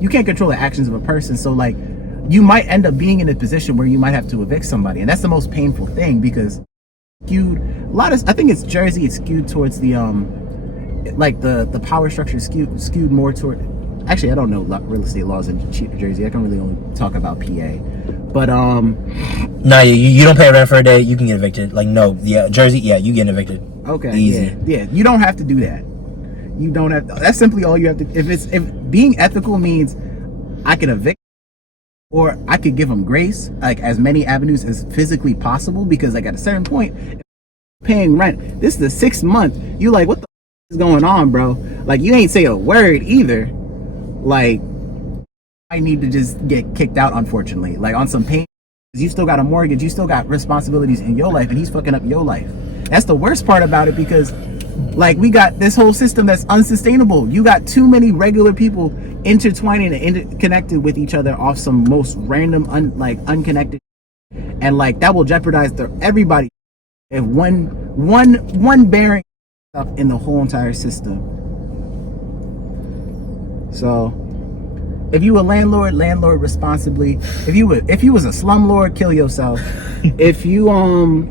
You can't control the actions of a person, so like you might end up being in a position where you might have to evict somebody, and that's the most painful thing because I think it's Jersey, it's skewed towards the like the power structure skewed more toward. Actually, I don't know real estate laws in Jersey. I can really only talk about PA. But no, you don't pay rent for a day, you can get evicted. Like no, yeah, Jersey, yeah, you get evicted. Okay, easy. Yeah, you don't have to do that. You don't have to, that's simply all you have to. If being ethical means I can evict or I could give them grace, like as many avenues as physically possible, because like at a certain point, paying rent, this is the 6th month. You like, what the is going on, bro? Like you ain't say a word either. Like I need to just get kicked out, unfortunately. Like on some pain, you still got a mortgage, you still got responsibilities in your life, and he's fucking up your life. That's the worst part about it, because like we got this whole system that's unsustainable. You got too many regular people intertwining and interconnected with each other off some most random unconnected, and like that will jeopardize everybody if one bearing up in the whole entire system. So if you a landlord responsibly. If you was a slumlord, kill yourself. if you only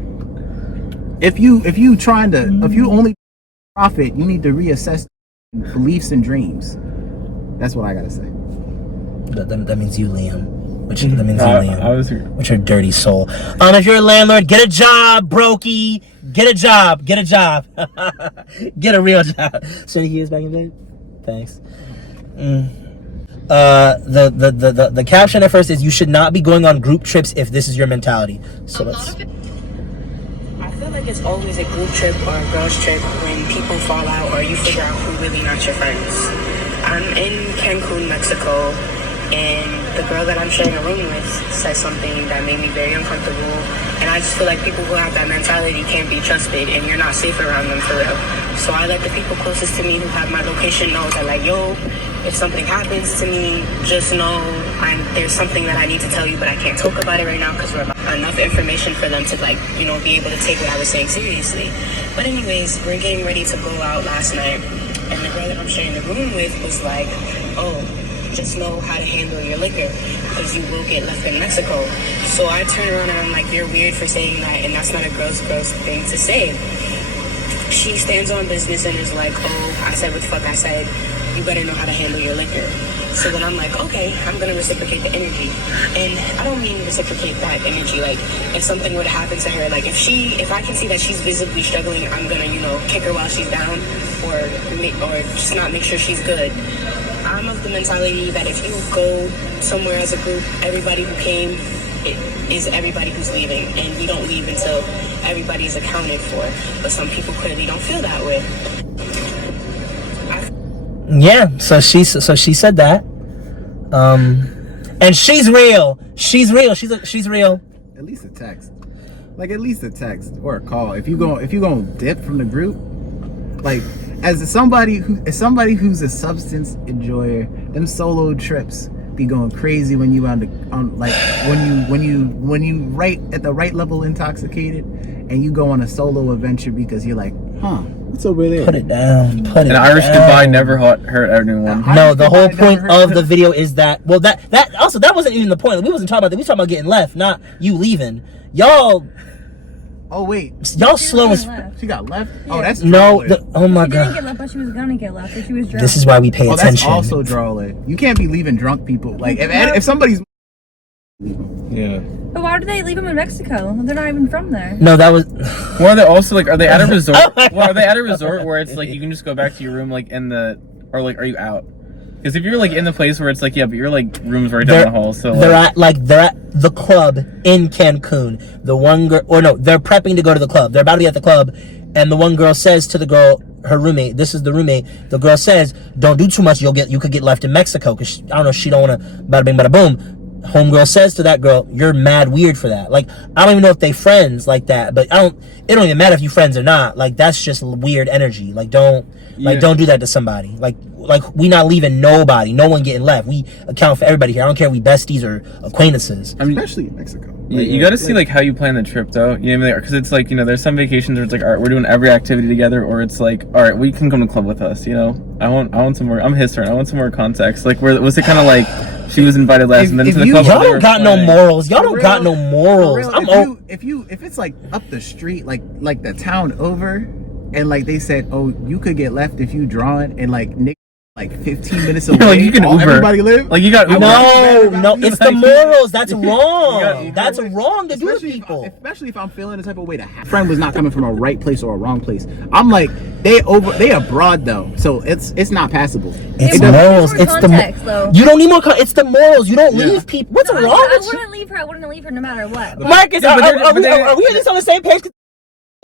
profit, you need to reassess beliefs and dreams. That's what I gotta say. That means you, Liam. That means you, Liam. Which your dirty soul. If you're a landlord, get a job, Broski. Get a job. Get a real job. So he is back in bed. Thanks. The caption at first is, you should not be going on group trips if this is your mentality. So let's. I feel like it's always a group trip or a girls trip when people fall out or you figure out who really not your friends. I'm in Cancun, Mexico, and the girl that I'm sharing a room with said something that made me very uncomfortable, and I just feel like people who have that mentality can't be trusted, and you're not safe around them for real. So I let the people closest to me who have my location know that, like, yo, if something happens to me, just know there's something that I need to tell you, but I can't talk about it right now because we're about enough information for them to, like, you know, be able to take what I was saying seriously. But anyways, we're getting ready to go out last night, and the girl that I'm sharing the room with was like, oh, just know how to handle your liquor because you will get left in Mexico. So I turn around and I'm like, you're weird for saying that, and that's not a gross thing to say. She stands on business and is like, oh, I said what the fuck I said. You better know how to handle your liquor. So then I'm like, okay, I'm gonna reciprocate the energy. And I don't mean reciprocate that energy, like if something were to happen to her, like if I can see that she's visibly struggling, I'm gonna, you know, kick her while she's down or just not make sure she's good. I'm of the mentality that if you go somewhere as a group, everybody who came is everybody who's leaving, and we don't leave until everybody's accounted for. But some people clearly don't feel that way. Yeah, so she said that, and she's real. She's real. At least a text, or a call. If you gonna dip from the group, like as somebody who's a substance enjoyer, them solo trips be going crazy when you when you right at the right level intoxicated, and you go on a solo adventure because you're like, what's over there? Put it down. An Irish goodbye never hurt anyone. No, the whole point of the video is that. Well, that wasn't even the point. We wasn't talking about that. We talking about getting left, not you leaving. Y'all. Oh wait, y'all slow as. She got left. Yeah. Oh, that's no. Oh my she god. Didn't get left, but she was gonna get left. But she was drunk. This is why we pay attention. That's also drawing. You can't be leaving drunk people. Like if somebody's. Yeah. But why did they leave them in Mexico? They're not even from there. No, that was. Well, they're also like, are they at a resort? Are they at a resort where it's like you can just go back to your room, like or like, are you out? Because if you're like in the place where it's like, yeah, but you're like rooms right down the hall, so they're at the club in Cancun. The one girl, or no, they're prepping to go to the club. They're about to be at the club, and the one girl says to the girl, her roommate, this is the roommate. The girl says, "Don't do too much. You could get left in Mexico." Because I don't know, she don't want to bada bing bada boom. homegirl says to that girl, "You're mad weird for that." Like, I don't even know if they friends like that, but it don't even matter if you friends or not. Like, that's just weird energy. Like, don't do that to somebody. Like we not leaving nobody, no one getting left. We account for everybody here. I don't care if we besties or acquaintances. I mean, especially in Mexico. You got to see like how you plan the trip though. You know, because it's like, you know, there's some vacations where it's like, all right, we're doing every activity together, or it's like, all right, we can come to club with us. You know, I want some more. I'm his turn. I want some more context. Like, where was it kind of like she was invited last and then to the club? Y'all don't got no morals. Y'all don't got no morals. If it's like up the street, like the town over, and like they said, oh, you could get left if you draw it, and like Nick. Like 15 minutes away. Like you can Uber. Everybody live. Like you got Uber. No, it's the morals. That's wrong. That's wrong to do to people. Especially if I'm feeling the type of way that friend was not coming from a right place or a wrong place. I'm like, they abroad though, so it's not passable. It's morals. It's context, though. You don't need more. It's the morals. You don't leave people. What's wrong? I wouldn't leave her. I wouldn't leave her no matter what. Marcus, are we at least on the same page?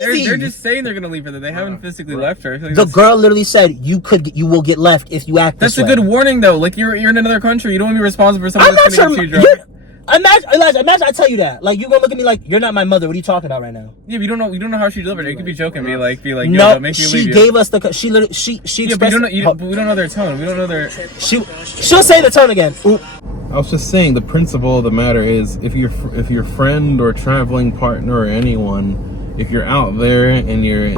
They're just saying they're gonna leave her. They haven't physically left her. Like the girl literally said you will get left if you act. That's a good warning though. Like you're in another country. You don't want to be responsible for someone that's gonna get you drunk. Imagine I tell you that. Like, you gonna look at me like you're not my mother. What are you talking about right now? Yeah, but you don't know how she delivered it. You could be joking, be like, no, make me leave you. Gave us she yeah, but we don't know their tone. We don't know their. She'll say the tone again. Ooh. I was just saying the principle of the matter is if your friend or traveling partner or anyone, if you're out there and you're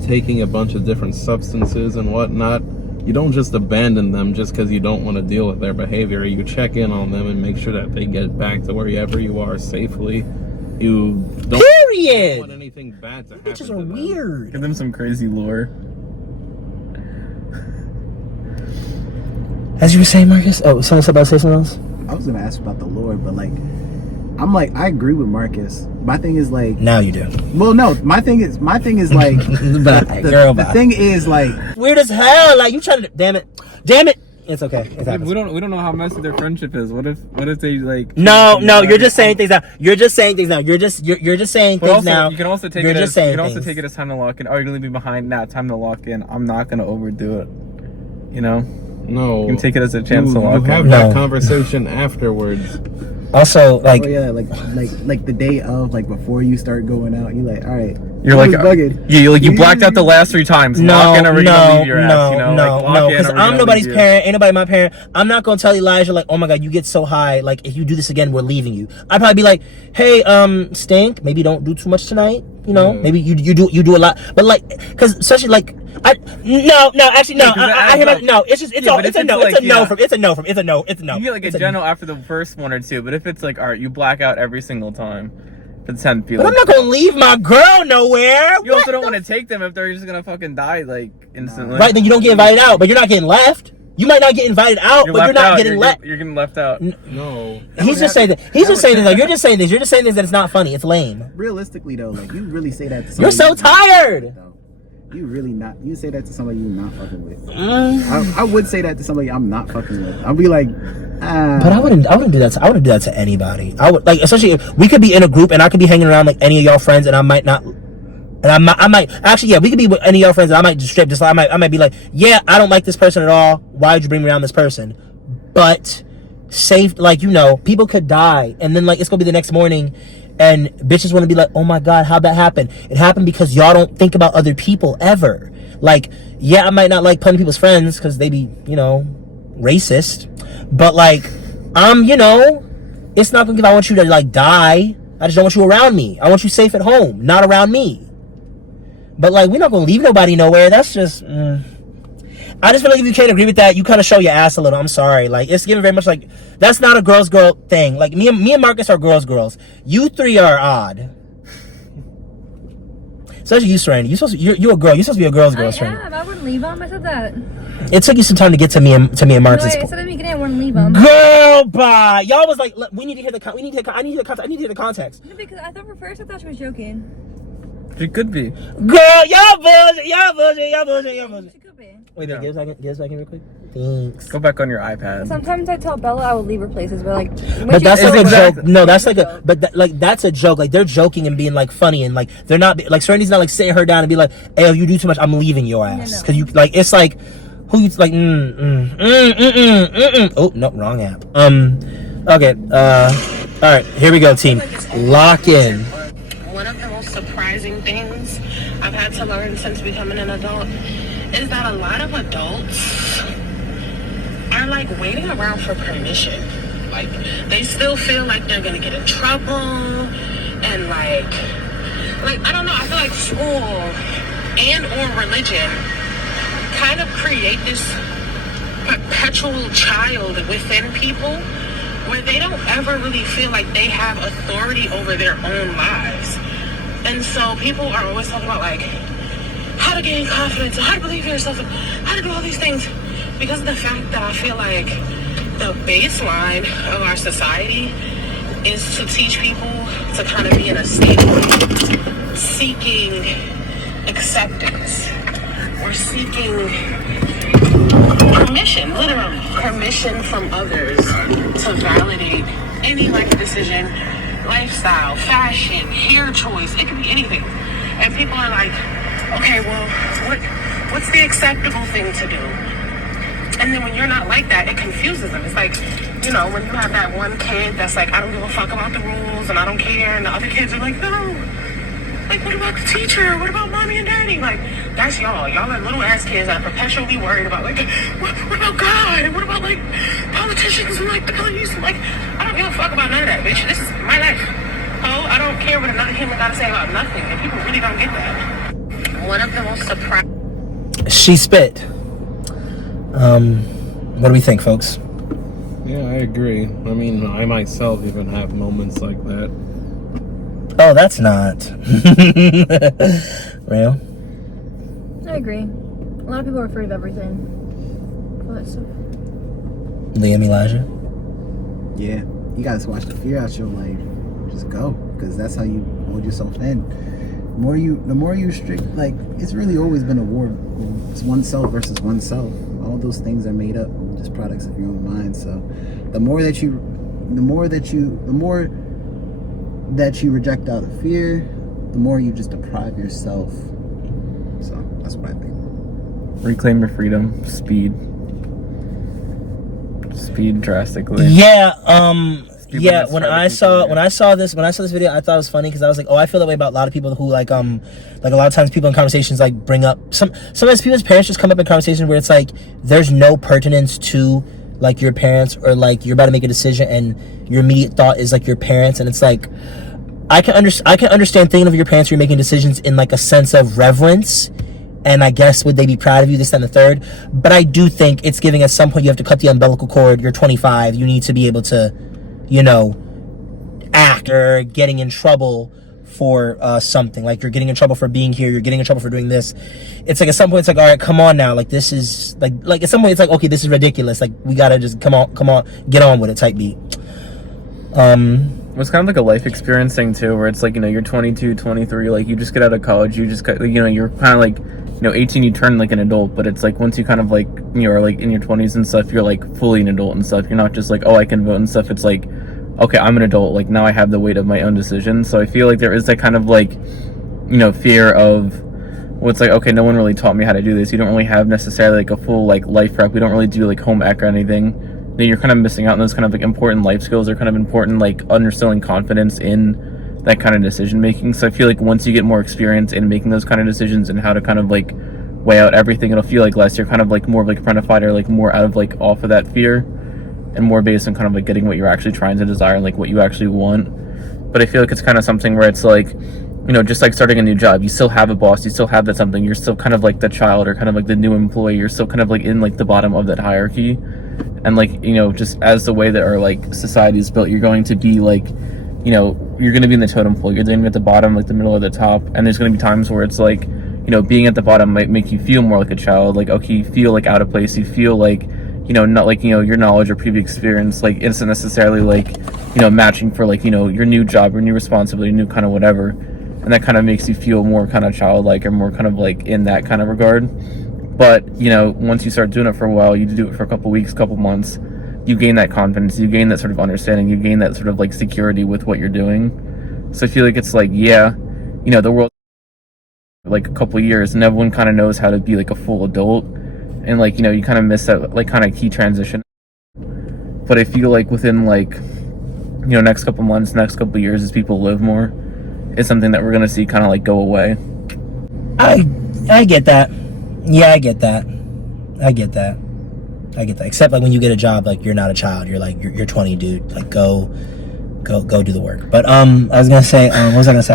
taking a bunch of different substances and whatnot, you don't just abandon them just because you don't want to deal with their behavior. You check in on them and make sure that they get back to wherever you are safely. You don't want anything bad to happen. Bitches are weird. Give them some crazy lore. As you were saying, Marcus? Oh, someone's about to say something else? I was going to ask about the lore, but like, I agree with Marcus. My thing is like... Now you do. Well, no, my thing is like... the thing is like... Weird as hell. Like, you trying to... Damn it. It's okay. We don't know how messy their friendship is. What if they like... No, you're just saying things now. You're just saying things now. You can also take it as time to lock in. Oh, you're going to leave me behind? Nah, time to lock in. I'm not going to overdo it. You know? No. You can take it as a chance to lock in. You have that conversation afterwards. Also, like, oh yeah, like the day of, like before you start going out, you're like, all right, you're like, you blacked out the last 3 times. No, because I'm nobody's parent, ain't nobody my parent. I'm not gonna tell Elijah like, oh my god, you get so high, like if you do this again, we're leaving you. I'd probably be like, hey, Stink, maybe don't do too much tonight. You know, maybe you do a lot, but like, because especially like, I hear no. It's a no. It's a no. You get like a general after the first 1 or 2, but if it's like, all right, you black out every single time. For the 10th, but I'm not gonna leave my girl nowhere. You also don't want to take them if they're just gonna fucking die like instantly. Right, then you don't get invited out, but you're not getting left. You might not get invited out, but you're not getting left. You're getting left out. No. He's just saying that. He's just saying this. Like, you're just saying this. You're just saying this that it's not funny. It's lame. Realistically, though, like you really say that to somebody. You're so tired. You really not. You say that to somebody you're not fucking with. I would say that to somebody I'm not fucking with. I'll be like, But I wouldn't do that. I wouldn't do that to anybody. I would, like, especially if we could be in a group and I could be hanging around like any of y'all friends, and I might not. And I might actually, yeah, we could be with any of y'all friends, and I might just strip. Just like I might be like, yeah, I don't like this person at all. Why would you bring me around this person? But safe, like, you know, people could die, and then like it's gonna be the next morning. And bitches want to be like, oh my god, how'd that happen? It happened because y'all don't think about other people ever. Like, yeah, I might not like punning people's friends because they be, you know, racist. But like, you know, it's not gonna give. I want you to like die. I just don't want you around me. I want you safe at home, not around me. But like, we're not gonna leave nobody nowhere. That's just. I just feel like if you can't agree with that, you kind of show your ass a little. I'm sorry. Like, it's given very much like, that's not a girl thing. Like, me and Marcus are girls. You 3 are odd. Especially you, Serenity. You're a girl. You're supposed to be a girl's girl, Serenity. I wouldn't leave him. I said that. It took you some time to get to me and Marcus. No, I said at the beginning I wouldn't leave him. Girl, bye. Y'all was like, we need to hear I need to hear the context. No, because I thought she was joking. It could be. Girl, y'all bullshit. She could be. Wait, give us a second real quick. Thanks. Go back on your iPad. Sometimes I tell Bella I would leave her places, but like. But that's like a joke. No, that's like a. But that's a joke. Like, they're joking and being like funny, and like they're not like Serenity's not like sitting her down and be like, hey, if you do too much, I'm leaving your ass. Because you like, it's like, who you like. Oh no, wrong app. Okay, all right, here we go, team. Lock in. One of the most surprising things I've had to learn since becoming an adult is that a lot of adults are like waiting around for permission. Like they still feel like they're gonna get in trouble, and like I don't know, I feel like school and or religion kind of create this perpetual child within people where they don't ever really feel like they have authority over their own lives. And so people are always talking about like how to gain confidence and how to believe in yourself and how to do all these things, because of the fact that I feel like the baseline of our society is to teach people to kind of be in a state of seeking acceptance. We're seeking permission, literally permission from others to validate any life decision, lifestyle, fashion, hair choice. It could be anything. And people are like, okay, well, what's the acceptable thing to do? And then when you're not like that, it confuses them. It's like, you know, when you have that one kid that's like, I don't give a fuck about the rules and I don't care, and the other kids are like, no. Like, what about the teacher? What about mommy and daddy? Like, that's y'all. Y'all are little ass kids that are perpetually worried about, like, what about God? And what about, like, politicians and, like, the police? And, like, I don't give a fuck about none of that, bitch. This is my life. Oh, I don't care what another human got to say about nothing. And people really don't get that. One of the most surprising... She spit. What do we think, folks? Yeah, I agree. I mean, I myself even have moments like that. Oh, that's not real. I agree. A lot of people are afraid of everything. All that stuff. Liam, Elijah. Yeah, you gotta watch the fear out your life. Just go, because that's how you hold yourself in. The more you restrict, like, it's really always been a war. It's oneself versus oneself. All those things are made up, just products of your own mind. So, the more that you reject out of fear, the more you just deprive yourself. So that's what I think. Reclaim your freedom. Speed drastically. Yeah. Speed Yeah. limits When for I saw this video, I thought it was funny because I was like, oh, I feel that way about a lot of people who like a lot of times people in conversations like bring up sometimes people's parents just come up in conversations where it's like there's no pertinence to like your parents, or like you're about to make a decision and your immediate thought is like your parents, and it's like I can understand thinking of your parents when you're making decisions in like a sense of reverence, and I guess would they be proud of you, this, that, and the third. But I do think it's giving at some point you have to cut the umbilical cord. You're 25, you need to be able to, you know, act, or getting in trouble for something. Like you're getting in trouble for being here, you're getting in trouble for doing this. It's like at some point it's like, all right, come on now, like this is like at some point it's like, okay, this is ridiculous, like we gotta just come on, get on with it type beat. It's kind of like a life experience thing too, where it's like, you know, you're 22, 23, like you just get out of college, you just got, you know, you're kind of like, you know, 18, you turn like an adult, but it's like once you kind of like, you know, are like in your 20s and stuff, you're like fully an adult and stuff. You're not just like, oh, I can vote and stuff. It's like, okay, I'm an adult, like now I have the weight of my own decisions. So I feel like there is that kind of like, you know, fear of what's like, okay, no one really taught me how to do this. You don't really have necessarily like a full like life prep. We don't really do like home ec or anything. Then you're kind of missing out on those kind of like important life skills, or kind of important like understanding confidence in that kind of decision making. So I feel like once you get more experience in making those kind of decisions and how to kind of like weigh out everything, it'll feel like less. You're kind of like more of like front-ified, or like more out of like off of that fear, and more based on kind of like getting what you're actually trying to desire and like what you actually want. But I feel like it's kind of something where it's like, you know, just like starting a new job, you still have a boss, you still have that something, you're still kind of like the child, or kind of like the new employee, you're still kind of like in like the bottom of that hierarchy. And like, you know, just as the way that our like society is built, you're going to be like, you know, you're going to be in the totem pole, you're going to be at the bottom, like the middle, or the top. And there's going to be times where it's like, you know, being at the bottom might make you feel more like a child, like, okay, you feel like out of place, you feel like, you know, not like, you know, your knowledge or previous experience like isn't necessarily like, you know, matching for like, you know, your new job, your new responsibility, your new kind of whatever. And that kind of makes you feel more kind of childlike, or more kind of like in that kind of regard. But, you know, once you start doing it for a while, you do it for a couple weeks, couple months, you gain that confidence, you gain that sort of understanding, you gain that sort of like security with what you're doing. So I feel like it's like, yeah, you know, the world like a couple years and everyone kind of knows how to be like a full adult, and like, you know, you kind of miss that like kind of key transition. but I feel like within like, next couple months, next couple years, as people live more, it's something that we're gonna see kind of like go away. I get that. Yeah, I get that. Except like when you get a job, like you're not a child. You're like you're 20, dude. Like go do the work. But I was gonna say what was I gonna say?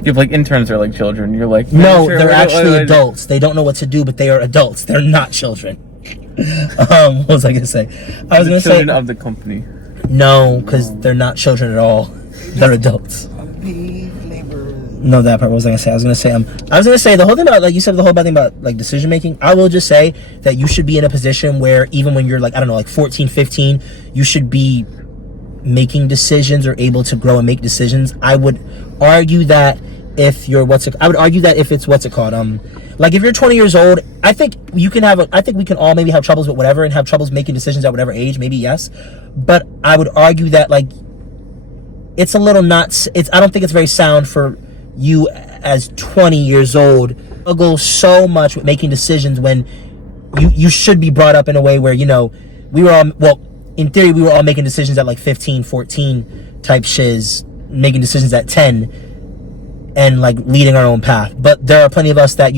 You have like interns are like children. You're like, no, they're actually adults. They don't know what to do, but they are adults. They're not children. What was I gonna say? I was gonna say children of the company. No, because they're not children at all. They're adults. No, that part. What was I gonna say? I was gonna say the whole thing about, like you said, the whole bad thing about like decision making. I will just say that you should be in a position where even when you're like, I don't know, like 14, 15, you should be making decisions or able to grow and make decisions. I would argue that if it's what's it called? Like if you're 20 years old, I think we can all maybe have troubles with whatever and have troubles making decisions at whatever age, maybe yes. But I would argue that like it's a little nuts. I don't think it's very sound for you as 20 years old struggle so much with making decisions when you should be brought up in a way where, we were all, well, in theory, we were all making decisions at like 15, 14 type shiz, making decisions at 10 and like leading our own path. But there are plenty of us that,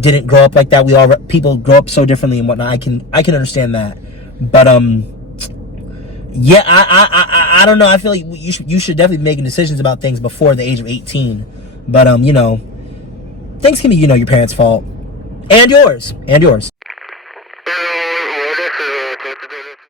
didn't grow up like that. People grow up so differently and whatnot. I can understand that. But, yeah, I don't know. I feel like you should definitely be making decisions about things before the age of 18. But, things can be, your parents' fault and yours.